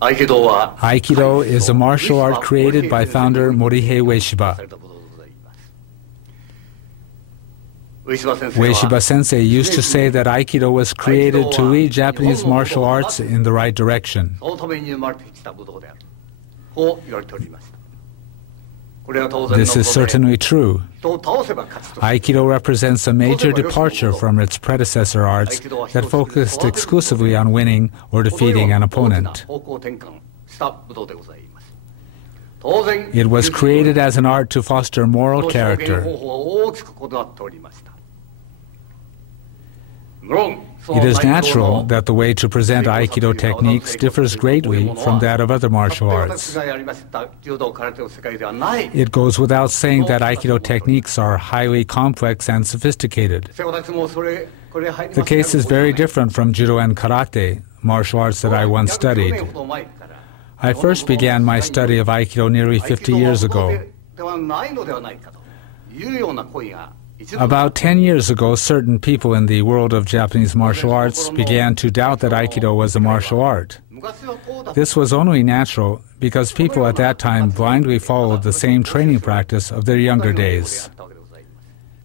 Aikido is a martial art created by founder Morihei Ueshiba. Ueshiba Sensei used to say that Aikido was created to lead Japanese martial arts in the right direction. This is certainly true. Aikido represents a major departure from its predecessor arts that focused exclusively on winning or defeating an opponent. It was created as an art to foster moral character. It is natural that the way to present Aikido techniques differs greatly from that of other martial arts. It goes without saying that Aikido techniques are highly complex and sophisticated. The case is very different from Judo and Karate, martial arts that I once studied. I first began my study of Aikido nearly 50 years ago. About 10 years ago, certain people in the world of Japanese martial arts began to doubt that Aikido was a martial art. This was only natural because people at that time blindly followed the same training practice of their younger days.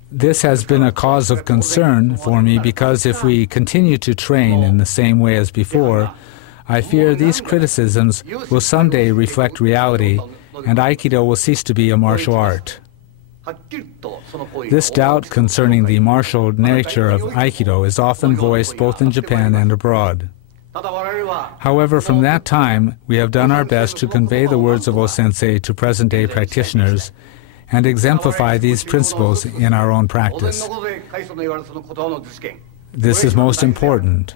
This has been a cause of concern for me because if we continue to train in the same way as before, I fear these criticisms will someday reflect reality and Aikido will cease to be a martial art. This doubt concerning the martial nature of Aikido is often voiced both in Japan and abroad. However, from that time, we have done our best to convey the words of O-sensei to present-day practitioners and exemplify these principles in our own practice. This is most important.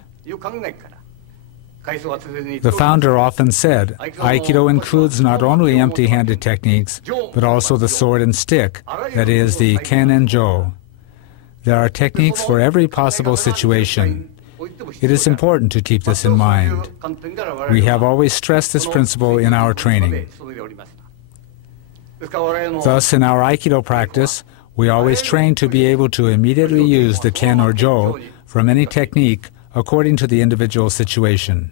The founder often said, Aikido includes not only empty-handed techniques, but also the sword and stick, that is, the ken and jo. There are techniques for every possible situation. It is important to keep this in mind. We have always stressed this principle in our training. Thus, in our Aikido practice, we always train to be able to immediately use the ken or jo from any technique according to the individual situation.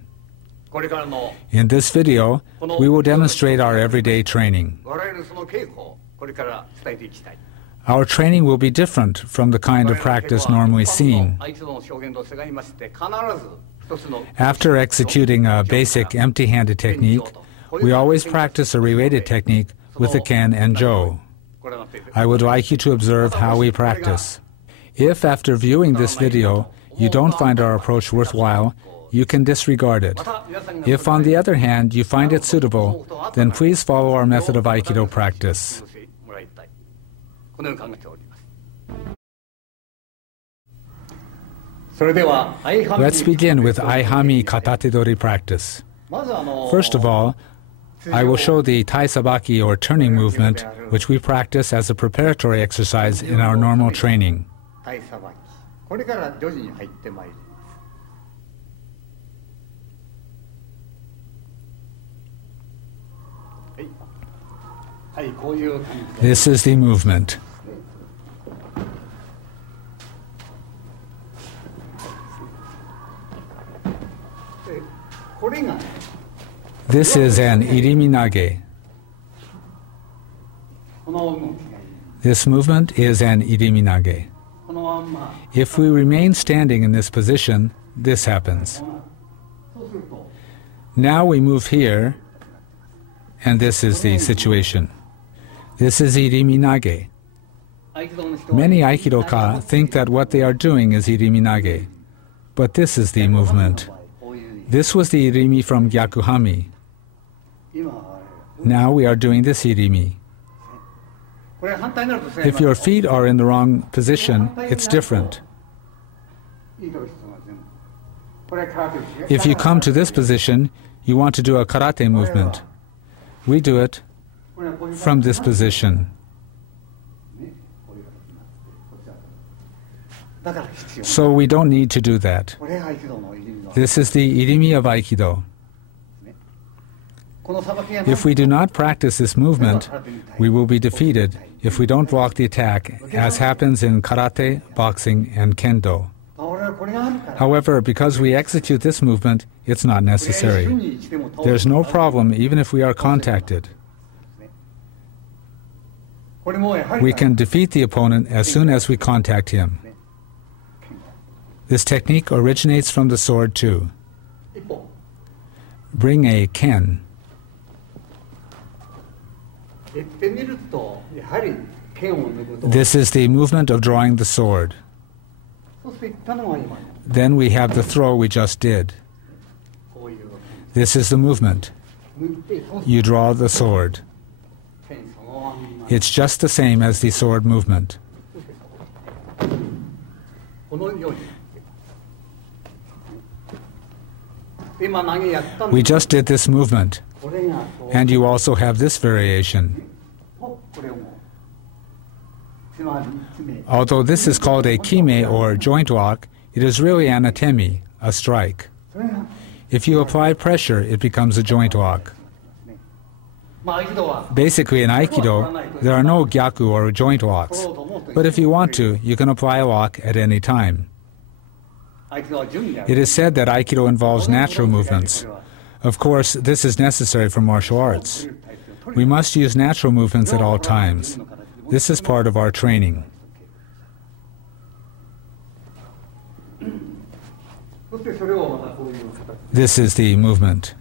In this video, we will demonstrate our everyday training. Our training will be different from the kind of practice normally seen. After executing a basic empty-handed technique, we always practice a related technique with the ken and jo. I would like you to observe how we practice. If after viewing this video you don't find our approach worthwhile, you can disregard it. If, on the other hand, you find it suitable, then please follow our method of Aikido practice. Let's begin with Gyakuhanmi Katatedori practice. First of all, I will show the taisabaki or turning movement, which we practice as a preparatory exercise in our normal training. This is the movement. This is an irimi nage. This movement is an irimi nage. If we remain standing in this position, this happens. Now we move here, and this is the situation. This is irimi nage. Many Aikidoka think that what they are doing is irimi nage, but this is the movement. This was the irimi from Gyakuhanmi. Now we are doing this irimi. If your feet are in the wrong position, it's different. If you come to this position, you want to do a karate movement. We do it from this position. So we don't need to do that. This is the irimi of Aikido. If we do not practice this movement, we will be defeated if we don't block the attack, as happens in karate, boxing, and kendo. However, because we execute this movement, it's not necessary. There's no problem even if we are contacted. We can defeat the opponent as soon as we contact him. This technique originates from the sword too. Bring a ken. This is the movement of drawing the sword. Then we have the throw we just did. This is the movement. You draw the sword. It's just the same as the sword movement. We just did this movement, and you also have this variation. Although this is called a kime or joint lock, it is really an atemi, a strike. If you apply pressure, it becomes a joint lock. Basically, in Aikido, there are no gyaku or joint locks, but if you want to, you can apply a lock at any time. It is said that Aikido involves natural movements. Of course, this is necessary for martial arts. We must use natural movements at all times. This is part of our training. This is the movement.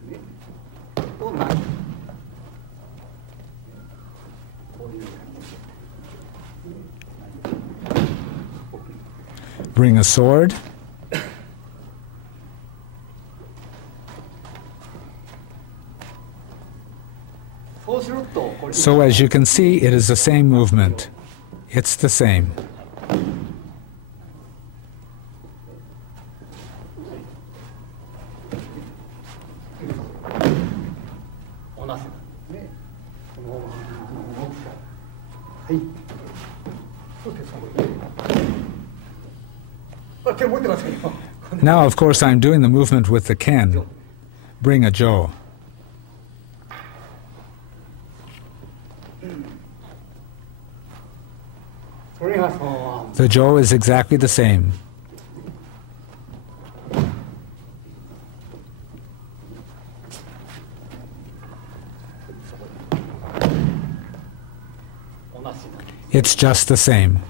Bring a sword. So as you can see, it is the same movement. It's the same. Now, of course, I'm doing the movement with the ken. Bring a jo. The jo is exactly the same. It's just the same.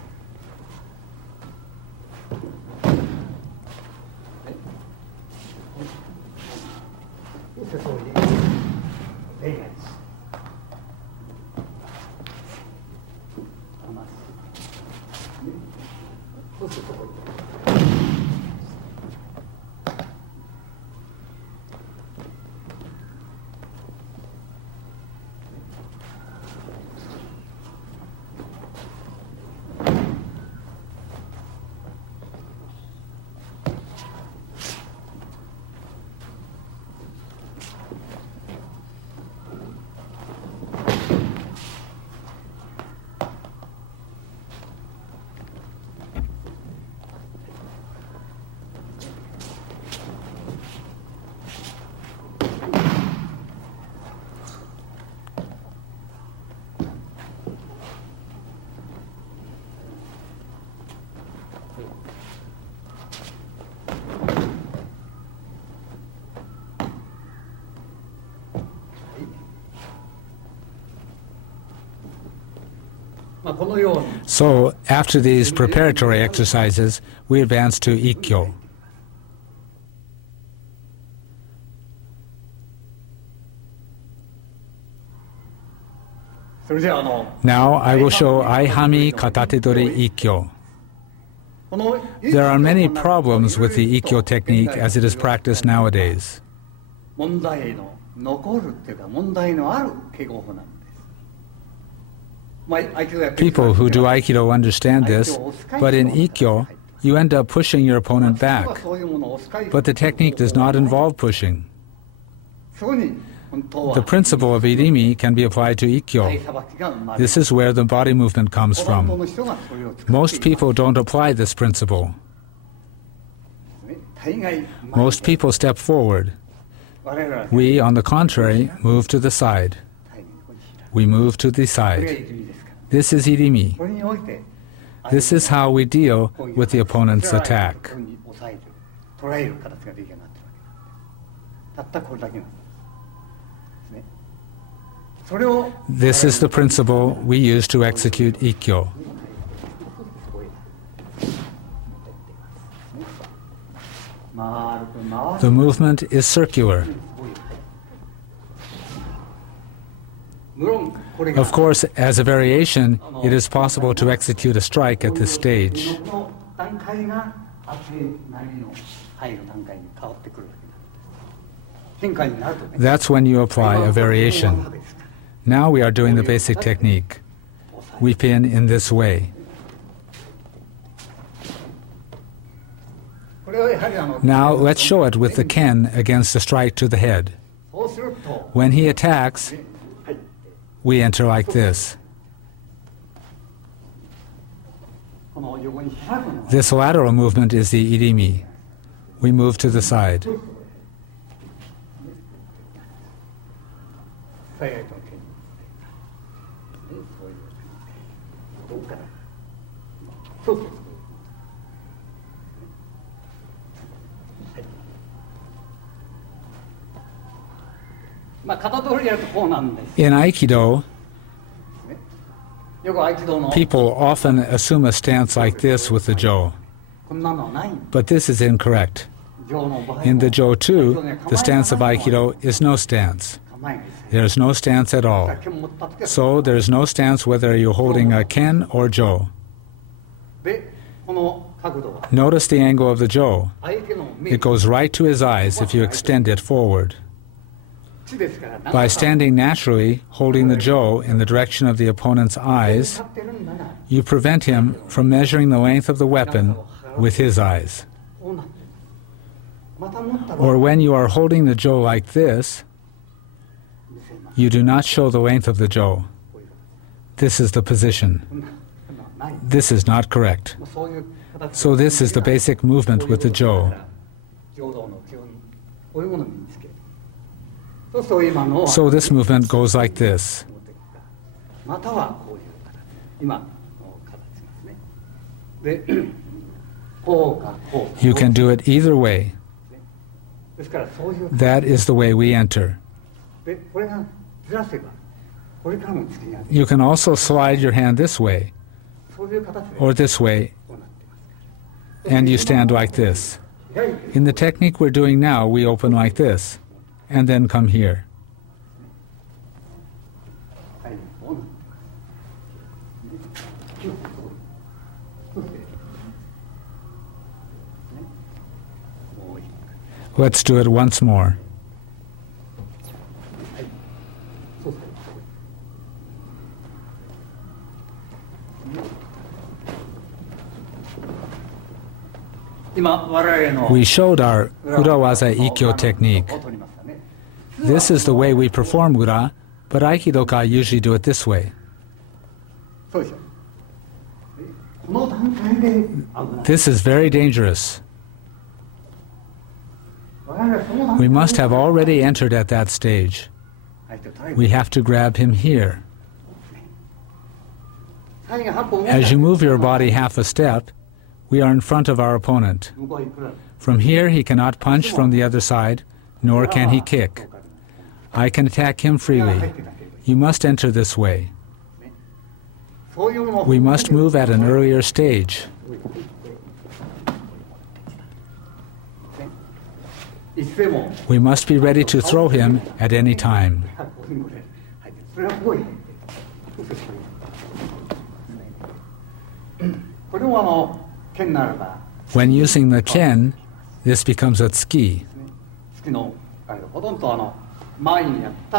So, after these preparatory exercises, we advance to Ikkyo. Now I will show Gyakuhanmi Katatedori Ikkyo. There are many problems with the Ikkyo technique as it is practiced nowadays. People who do Aikido understand this, but in Ikkyo, you end up pushing your opponent back. But the technique does not involve pushing. The principle of irimi can be applied to Ikkyo. This is where the body movement comes from. Most people don't apply this principle. Most people step forward. We, on the contrary, move to the side. We move to the side. This is irimi. This is how we deal with the opponent's attack. This is the principle we use to execute Ikkyo. The movement is circular. Of course, as a variation, it is possible to execute a strike at this stage. That's when you apply a variation. Now we are doing the basic technique. We pin in this way. Now let's show it with the ken against the strike to the head. When he attacks, we enter like this. This lateral movement is the irimi. We move to the side. In Aikido, people often assume a stance like this with the jo. But this is incorrect. In the jo too, the stance of Aikido is no stance. There is no stance at all. So there is no stance whether you're holding a ken or jo. Notice the angle of the jo. It goes right to his eyes if you extend it forward. By standing naturally, holding the jo in the direction of the opponent's eyes, you prevent him from measuring the length of the weapon with his eyes. Or when you are holding the jo like this, you do not show the length of the jo. This is the position. This is not correct. So this is the basic movement with the jo. So this movement goes like this. You can do it either way. That is the way we enter. You can also slide your hand this way, or this way, and you stand like this. In the technique we're doing now, we open like this, and then come here. Let's do it once more. We showed our Urawaza Ikkyo technique. This is the way we perform Ura, but Aikidoka usually do it this way. This is very dangerous. We must have already entered at that stage. We have to grab him here. As you move your body half a step, we are in front of our opponent. From here, he cannot punch from the other side, nor can he kick. I can attack him freely. You must enter this way. We must move at an earlier stage. We must be ready to throw him at any time. When using the ken, this becomes a tsuki.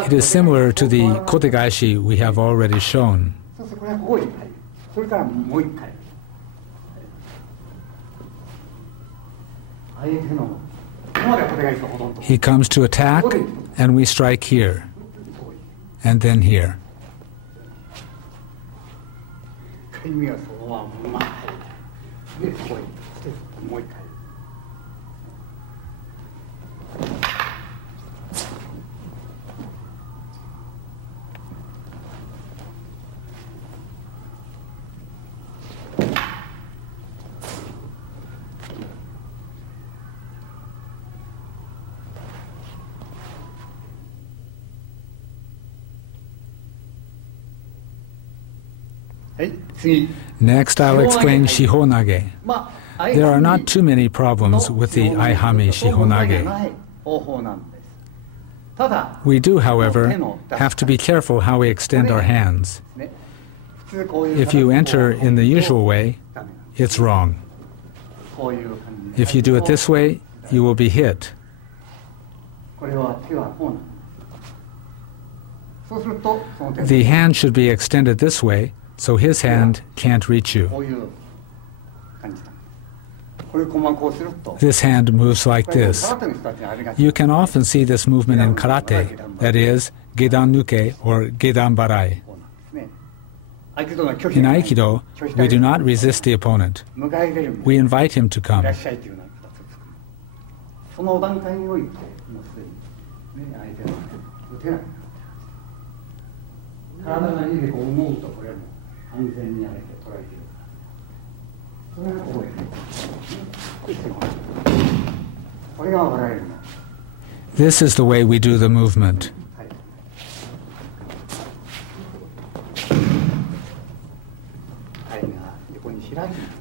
It is similar to the kotegaishi we have already shown. He comes to attack, and we strike here, and then here. Next, I'll explain Shihonage. There are not too many problems with the Aihami Shihonage. We do, however, have to be careful how we extend our hands. If you enter in the usual way, it's wrong. If you do it this way, you will be hit. The hand should be extended this way, so his hand can't reach you. This hand moves like this. You can often see this movement in karate, that is, gedan nuke or gedan barai. In Aikido, we do not resist the opponent. We invite him to come. This is the way we do the movement.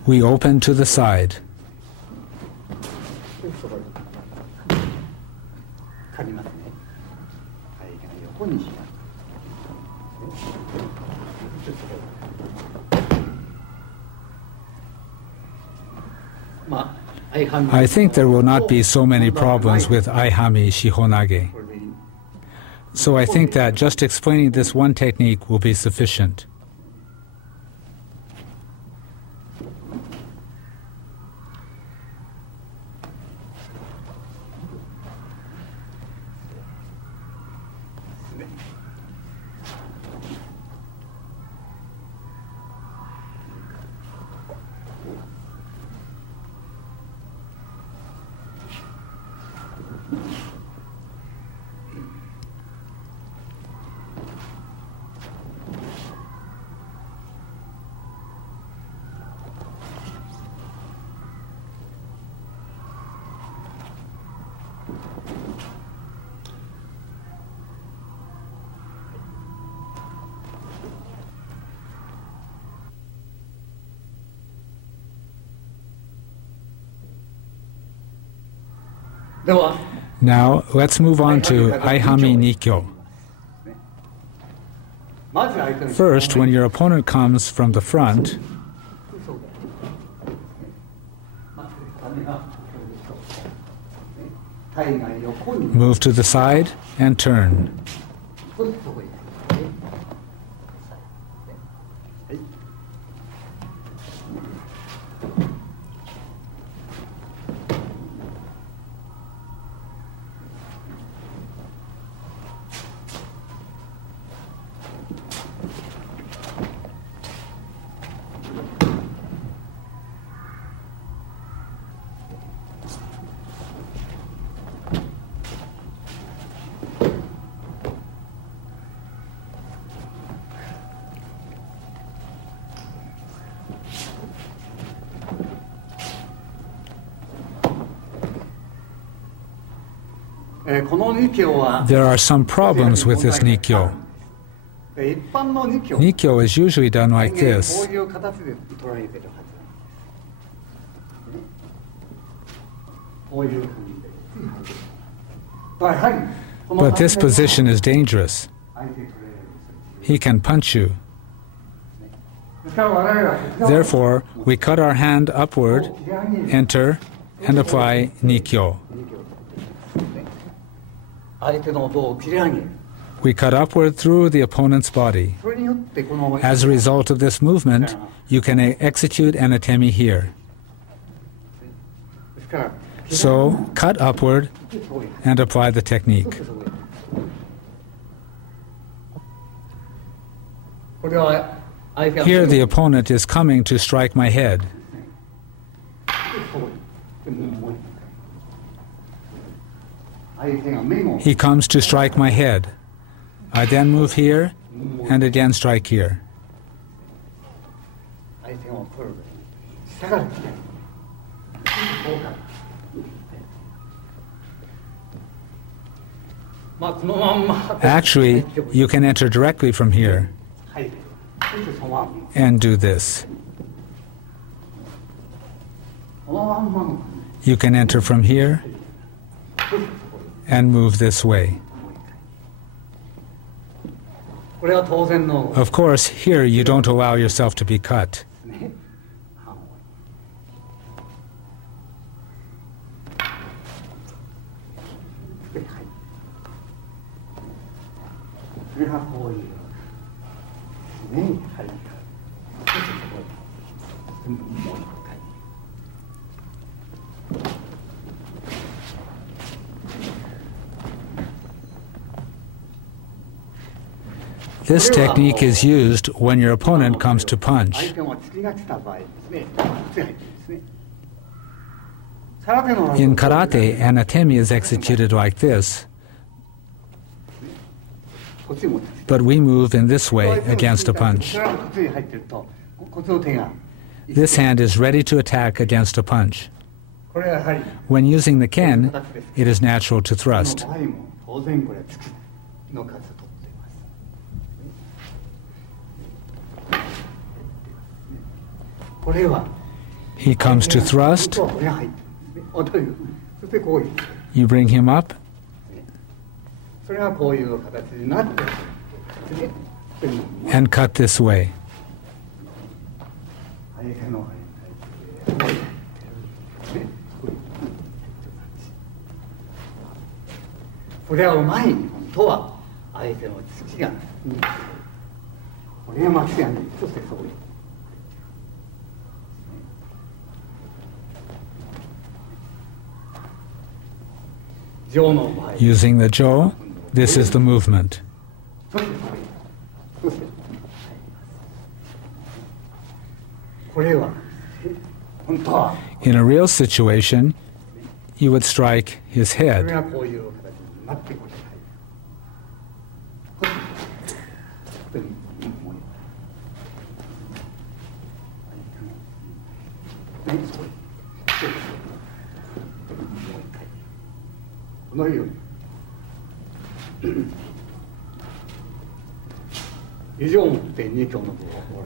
We open to the side. I think there will not be so many problems with Aihami Shihonage. So I think that just explaining this one technique will be sufficient. Now, let's move on to Aihami Nikyo. First, when your opponent comes from the front, move to the side and turn. There are some problems with this Nikyo. Nikyo is usually done like this. But this position is dangerous. He can punch you. Therefore, we cut our hand upward, enter, and apply Nikyo. We cut upward through the opponent's body. As a result of this movement, you can execute an atemi here. So, cut upward and apply the technique. Here the opponent is coming to strike my head. He comes to strike my head. I then move here and again strike here. Actually, you can enter directly from here. and do this. You can enter from here and move this way. Of course, here you don't allow yourself to be cut. This technique is used when your opponent comes to punch. In karate, an atemi is executed like this, but we move in this way against a punch. This hand is ready to attack against a punch. When using the ken, it is natural to thrust. He comes to thrust. You bring him up. And cut this way. Using the jo, this is the movement. In a real situation, you would strike his head.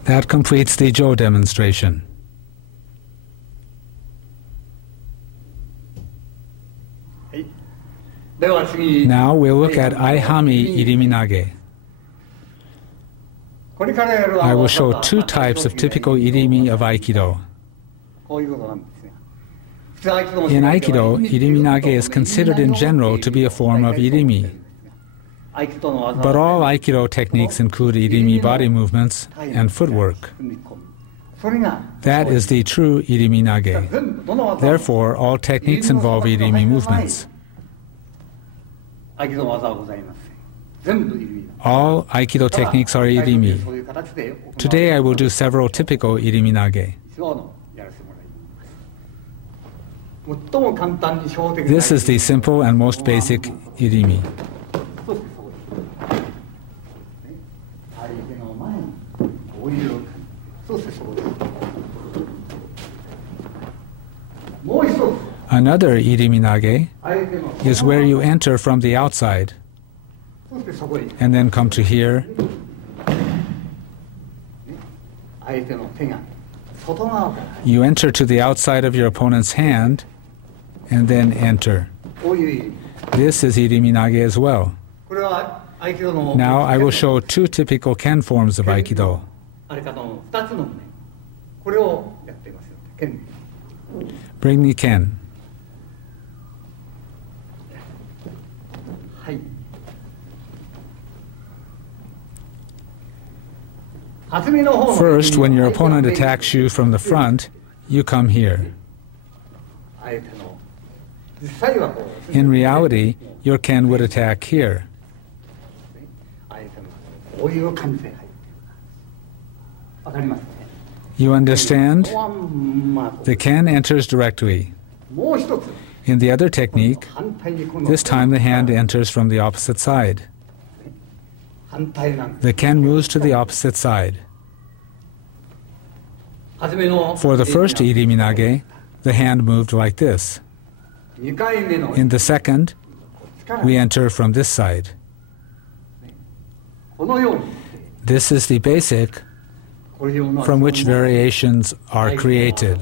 That completes the jo demonstration. Now we'll look at Aikido Iriminage. I will show two types of typical irimi of Aikido. In Aikido, Iriminage is considered in general to be a form of irimi. But all Aikido techniques include irimi body movements and footwork. That is the true Iriminage. Therefore, all techniques involve irimi movements. All Aikido techniques are irimi. Today I will do several typical Iriminage. This is the simple and most basic irimi. Another iriminage is where you enter from the outside and then come to here you enter to the outside of your opponent's hand and then enter. This is iriminage as well. Now I will show two typical ken forms of Aikido. Bring the ken. First, when your opponent attacks you from the front, you come here. In reality, your ken would attack here. You understand? The ken enters directly. In the other technique, this time the hand enters from the opposite side. The ken moves to the opposite side. For the first iriminage, the hand moved like this. In the second, we enter from this side. This is the basic from which variations are created.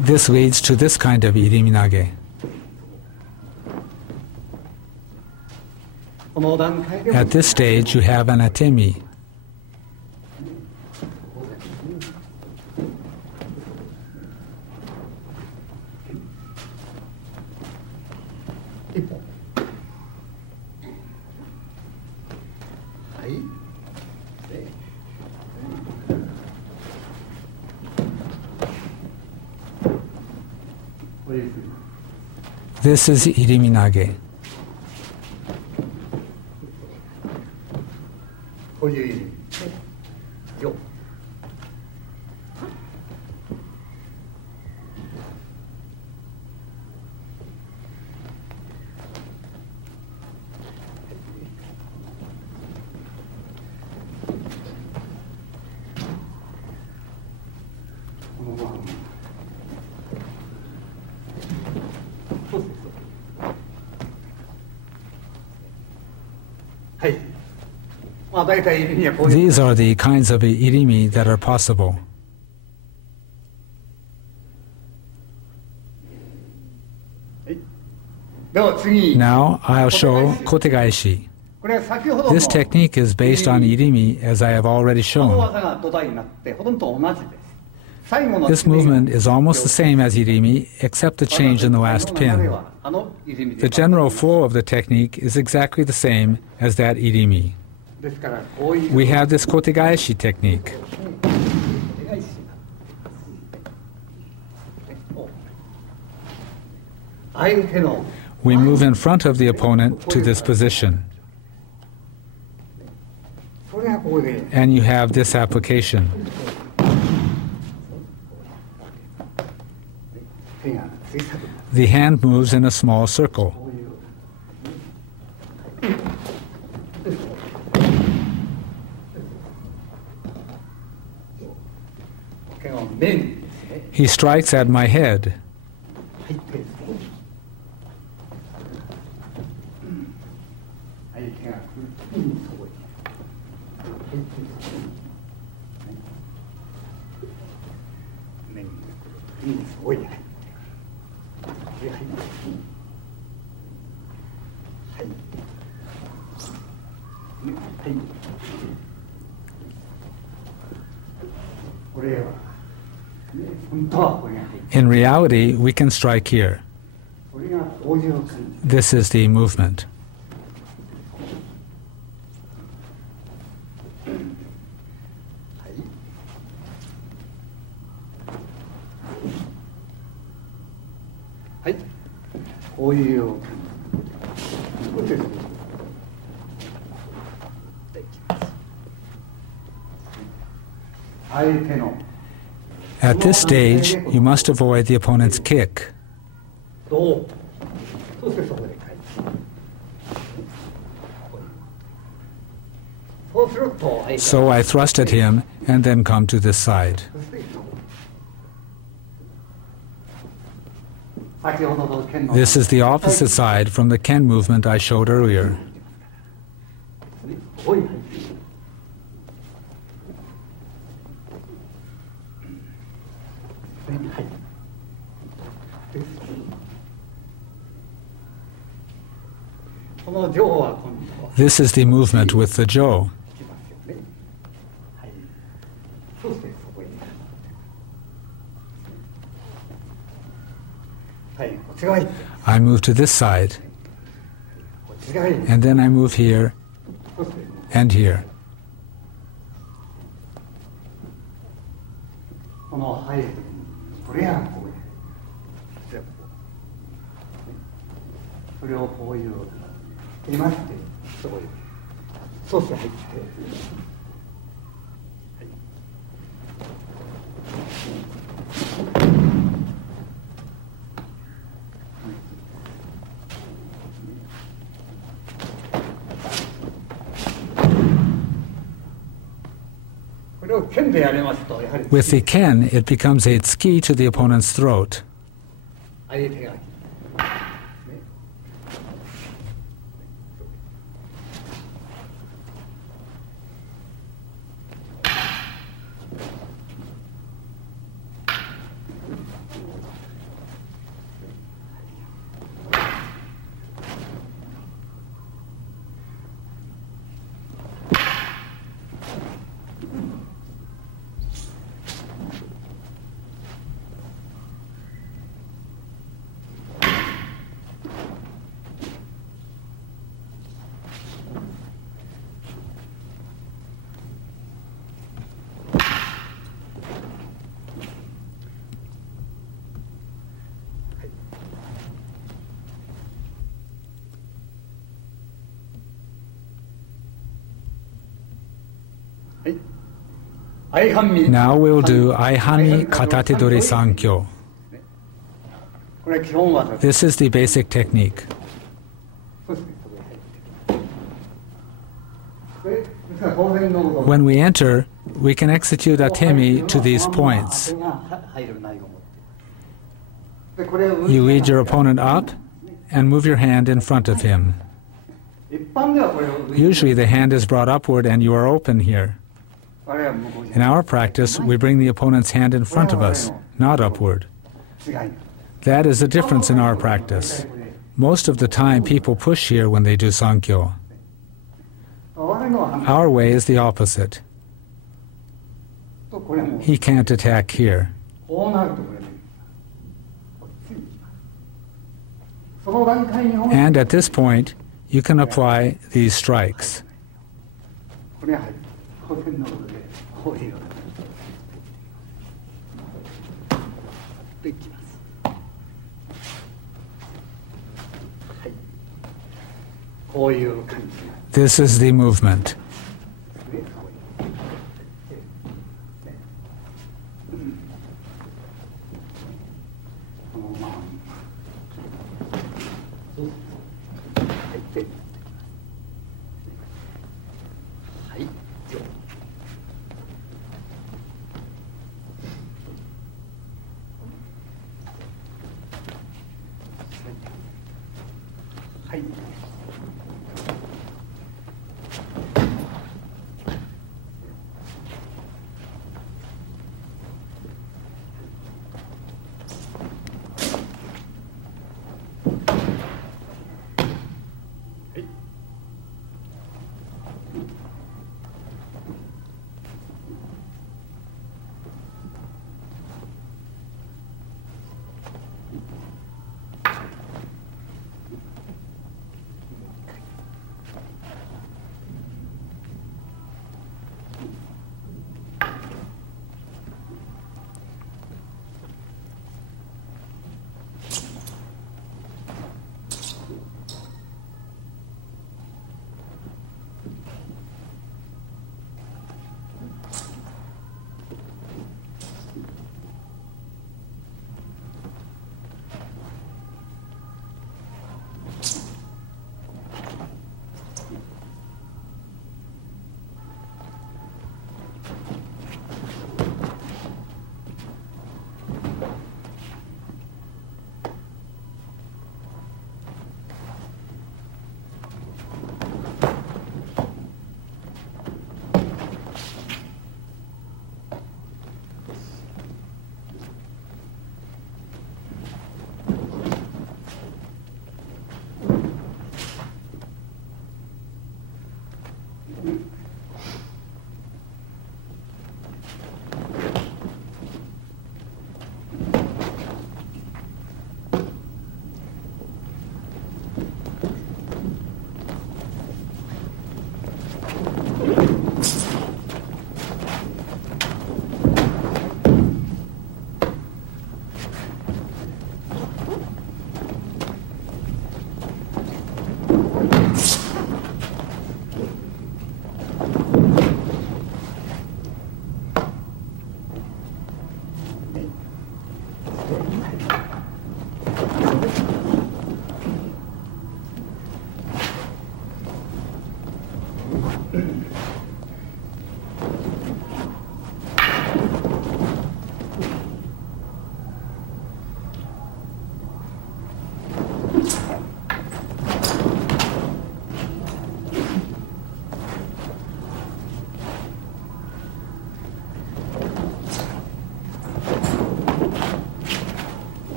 This leads to this kind of iriminage. At this stage, you have an atemi. This is iriminage. These are the kinds of irimi that are possible. Now I'll show kotegaeshi. This technique is based on irimi, as I have already shown. This movement is almost the same as irimi, except the change in the last pin. The general flow of the technique is exactly the same as that irimi. We have this kotegaeshi technique. We move in front of the opponent to this position. And you have this application. The hand moves in a small circle. He strikes at my head. In reality, we can strike here. This is the movement. At this stage, you must avoid the opponent's kick. So I thrust at him and then come to this side. This is the opposite side from the Ken movement I showed earlier. This is the movement with the jo. I move to this side, and then I move here and here. With the ken, it becomes a tsuki to the opponent's throat. Now we'll do Aikido Katatedori Sankyo. This is the basic technique. When we enter, we can execute atemi to these points. You lead your opponent up and move your hand in front of him. Usually the hand is brought upward and you are open here. In our practice, we bring the opponent's hand in front of us, not upward. That is the difference in our practice. Most of the time, people push here when they do Sankyo. Our way is the opposite. He can't attack here. And at this point, you can apply these strikes. This is the movement.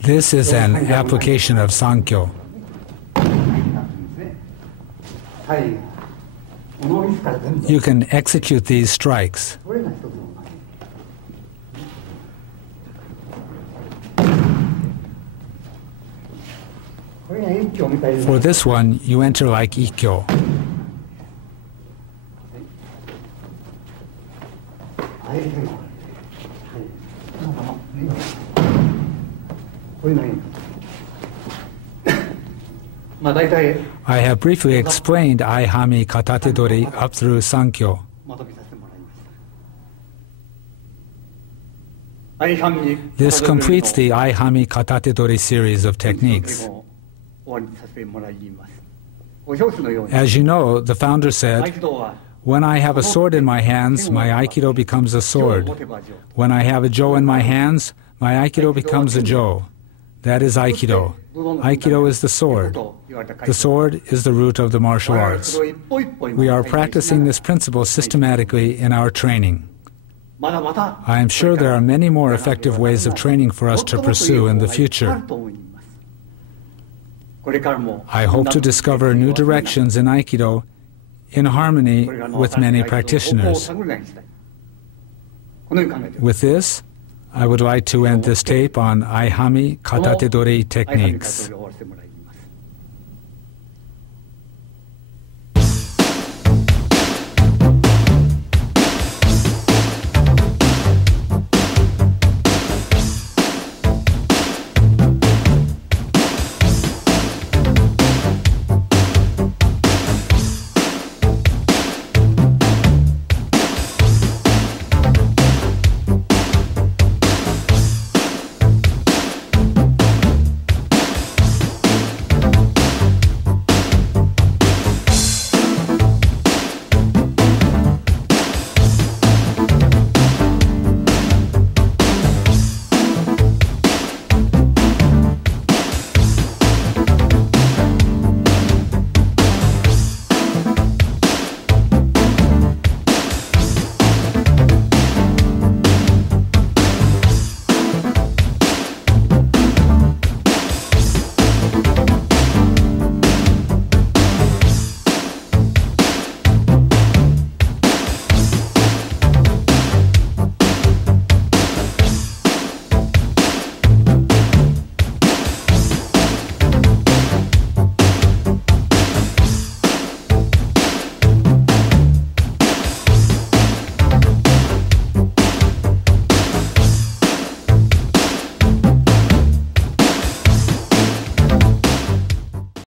This is an application of Sankyo. You can execute these strikes. For this one, you enter like Ikkyo. I have briefly explained Aihami Katatedori up through Sankyo. This completes the Aihami Katatedori series of techniques. As you know, the founder said, "When I have a sword in my hands, my Aikido becomes a sword. When I have a jo in my hands, my Aikido becomes a jo." That is Aikido. Aikido is the sword. The sword is the root of the martial arts. We are practicing this principle systematically in our training. I am sure there are many more effective ways of training for us to pursue in the future. I hope to discover new directions in Aikido in harmony with many practitioners. With this, I would like to end this tape on Aihami Katatedori techniques.